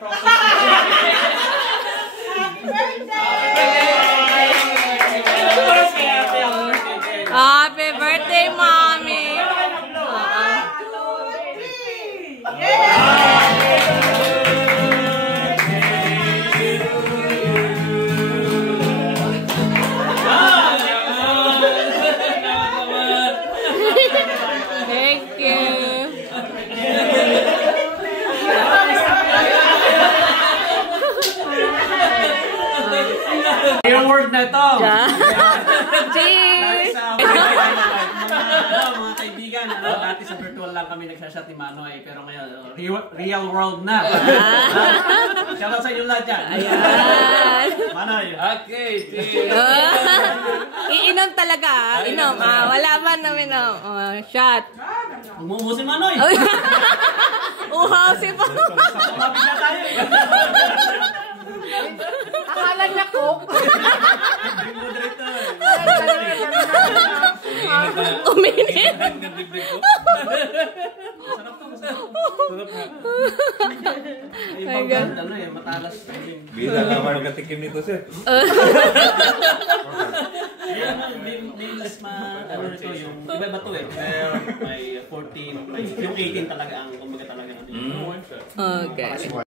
process. Happy birthday, Mommy! Thank you. Yung word na to. Cheers! Mga kaibigan, dati sa virtual lang kami nagsashot ni Manoy, pero ngayon, real world na. Shoutout sa inyo lahat dyan. Ayan. Manoy. Okay, cheers. Iinom talaga, inom. Wala ba namin shot? Umuubusin Manoy. Uhaw si pa. Kumapit na tayo. Akala niya cook. Uminit. Ibang ganda na matalas. Bisa naman magkatikim nito, sir. Nameless ano nito yung iba ba to may 14, yung 18 talaga ang kumbaga talaga natin. Okay.